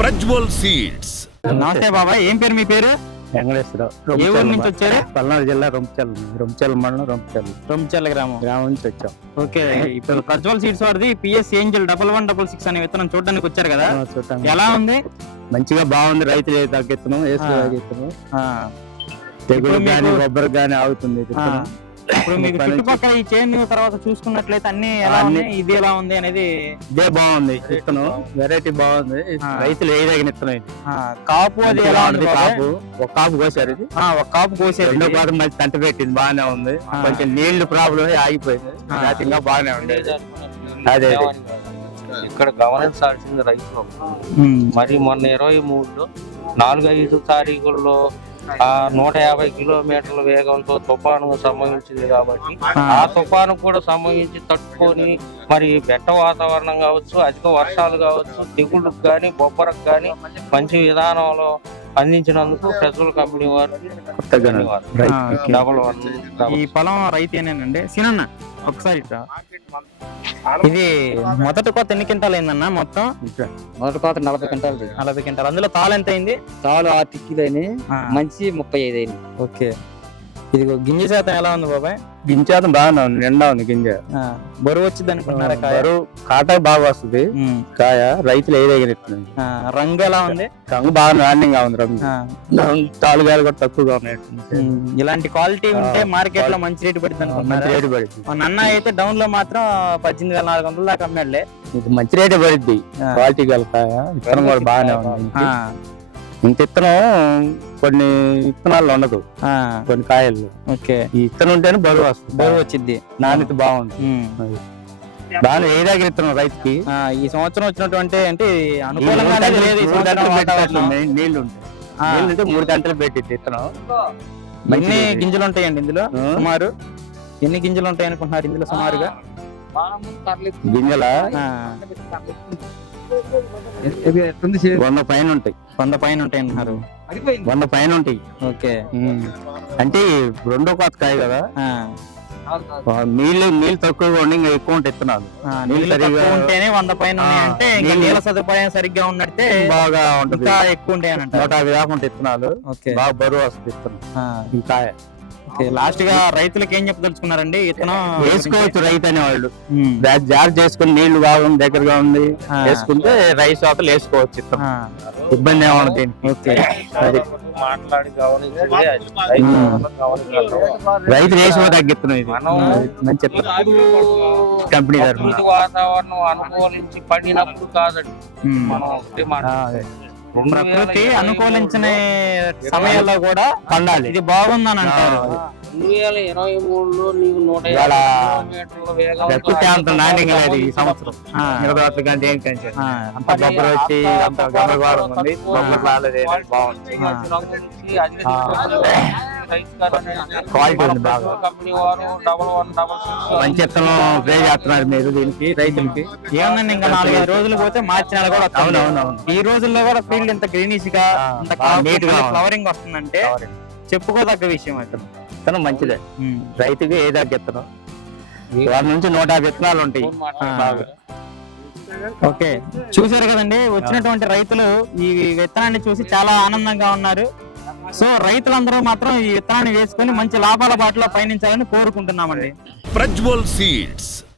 Prajwal seeds. నమస్తే బాబాయ్, ఏం పేరు మీ పేరు? వెంకటేశ్వరరావు. ఏ ఊరు నుంచి వచ్చారు? పల్నాడు జిల్లా రొంపిచెల్ల మండలం రొంపిచెల్ల గ్రామం నుంచి వచ్చాం. ఓకే, ఇప్పుడు ప్రజ్వల్ సీడ్స్ వారిది పిఎస్ ఏంజల్ 1166 అనే విత్తనం చూడడానికి వచ్చారు కదా, చూడటానికి ఎలా ఉంది? మంచిగా బాగుంది. రైతులు తగ్గిస్తున్నాం, వేస్తున్నాం. ఆ, తెగులు ఇప్పుడు గానీ మీకు- బొబ్బరు గానీ ఆగుతుంది. ఆ, ఇప్పుడు మీకు చుట్టుపక్కల ఈ చైన్ తర్వాత చూసుకున్నట్లయితే అన్ని ఎలా అన్ని- ఉన్నాయి, ఇది ఎలా ఉంది అనేది ఇదే బాగుంది. ఇత్తనం వెరైటీ బాగుంది. రైతులు ఏ తగిన ఇత్తనం ఇది. కాపు అది ఎలా ఉంది బాబాయ్? కాపు ఒక కాపు కోసారు. ఇది ఒక కాపు కోసేది రెండో పాదం మంచి తంట పెట్టింది, బాగానే ఉంది. కొంచెం నీళ్లు ప్రాబ్లం ఆగిపోయింది, ఇంకా బాగానే ఉండేది. అదే ఇక్కడ గమనించాల్సింది రైతులు మరి మొన్న 23లో 4-5 తారీఖుల్లో 150 కిలోమీటర్ల వేగంతో తుఫాను సంభవించింది కాబట్టి ఆ తుఫాను కూడా సంభవించి తట్టుకొని మరి బెట్ట వాతావరణం కావచ్చు, అధిక వర్షాలు కావచ్చు, తెగుళ్ళకు కానీ బొబ్బరకు కానీ మంచి విధానంలో అందించినందుకు ప్రజ్వల్ కంపెనీ వారు ఈ పొలం రైతేనేనండి. సినన్న ఒకసారి ఇట్రా. ఇది మొదటి కోత ఎన్ని క్వింటాలు అయిందన్న? మొత్తం మొదటి పాత్ర 40 క్వింటాలు. 40 క్వింటాలు. అందులో తాలు ఎంత అయింది? చాలు 6 టిక్కీలని మంచి 35 అయింది. ఓకే, ఇది గింజ శాతం ఎలా ఉంది బాబాయ్? గింజాతం బాగానే ఉంది, నిండా ఉంది గింజ. బరువు వచ్చింది అనుకుంటున్నారా? కాయ కాట బాగా వస్తుంది. కాయ రైతులు ఏ తగిన ఇత్తనం. రంగు ఎలా ఉంది? రంగు బాగా నాణ్యంగా ఉంది. రంగు తాలుగాయలు కూడా తక్కువగా ఉన్నాయి. ఇలాంటి క్వాలిటీ ఉంటే మార్కెట్ లో మంచి రేటు పడుతుంది మంచి అనుకుంటున్నారా? రేటు పడుద్ది. మా నాన్న అయితే డౌన్ లో మాత్రం 18,400 దాకా అమ్మాడులే. ఇది మంచి రేటే పడుద్ది. క్వాలిటీ గల కాయ. ఇత్తనం కూడా బాగానే ఉంది. ఇంత ఇత్తనం కొన్ని ఇత్తనాల్లో ఉండదు, కొన్ని కాయల్లో. ఓకే, ఈ ఇత్తనం ఉంటేనే బరువు వస్తుంది, బరువు వచ్చింది, నాణ్యత బాగుంది. బాగా ఏ దగ్గర ఇత్తనం రైతుకి ఈ సంవత్సరం వచ్చినటువంటి అంటే అనుకూలంగా లేదు. ఈ సంవత్సరం వాతావరణం. నీళ్లు ఉంటాయి. నీళ్లు ఉంటే 3 గంటలు పెట్టిద్ది ఇత్తనం. ఎన్ని గింజలు ఉంటాయండి ఇందులో సుమారు? ఎన్ని గింజలు ఉంటాయి అనుకుంటున్నారు ఇందులో సుమారుగా? గింజల 100 పైన ఉంటాయి. 100 పైన ఉంటాయి అంటున్నారు. 100 పైన ఉంటాయి. ఓకే, అంటే రెండో కోత కాయ కదా, నీళ్ళు తక్కువగా ఉండి ఇంకా ఎక్కువ ఉంటాయి ఇత్తనాలు. నీళ్ళు తక్కువ ఉంటేనే 100 పైన అంటే ఇంకా నీళ్ళ సదుపాయం సరిగ్గా ఉన్నట్టే బాగా ఉంటుంది, ఇంకా ఎక్కువ ఉంటాయి అని అంటారు. 150 దాకా ఉంటాయి ఇత్తనాలు. బాగా బరువు వస్తుంది ఇత్తనం ఈ కాయ. లాస్ట్ గా రైతులకు ఏం చెప్పదలుచుకున్నారండి? ఇత్తనం వేసుకోవచ్చు రైతు అనేవాళ్ళు. జాగ్రత్త చేసుకుని నీళ్లు బాగా దగ్గరగా ఉంది వేసుకుంటే రైస్ తోటలు వేసుకోవచ్చు. ఇత్తనం ఇబ్బంది ఏమన్నది. అది మాట్లాడి రైతు వేసుకో తగ్గిస్తున్నాం. ఇది మంచి కంపెనీ వాతావరణం అనుకూలించి పడినప్పుడు కాదండి. మనం ఒకటే మాట, ప్రకృతి అనుకూలించిన సమయంలో కూడా పండాలి. ఇది బాగుందని అంటారు. 2023లో నీకు 150 కిలోమీటర్ల వేగంతో నాణ్యంగా లేదు ఈ సంవత్సరం. అంత బొబ్బరు వచ్చి అంత గమనివారం ఉంది. బొబ్బరు రాలేదు, బాగుంది. క్వాలిటీ ఉంది బాగా. కంపెనీ వారు 1166 మంచి ఇత్తనం ప్రే చేస్తున్నారు మీరు దీనికి రైతులకి. ఏమన్నా ఇంకా 4-5 రోజులు పోతే మార్చి నెల కూడా వస్తుంది. అవునవును. ఈ రోజుల్లో కూడా ఫీల్డ్ ఇంత గ్రీనిష్ గా నీట్ గా ఫ్లవరింగ్ వస్తుందంటే చెప్పుకోదగ్గ విషయం. ఇత్తనం మంచిదే. రైతుకి ఏ దగ్గర ఇత్తనం 100 నుంచి 150 విత్తనాలు ఉంటాయి. ఓకే, చూసారు కదండి, వచ్చినటువంటి రైతులు ఈ విత్తనాన్ని చూసి చాలా ఆనందంగా ఉన్నారు. సో రైతులందరూ మాత్రం ఈ విత్తనాన్ని వేసుకొని మంచి లాభాల బాటలో పయనించాలని కోరుకుంటున్నామండి. ప్రజ్వల్ సీడ్స్.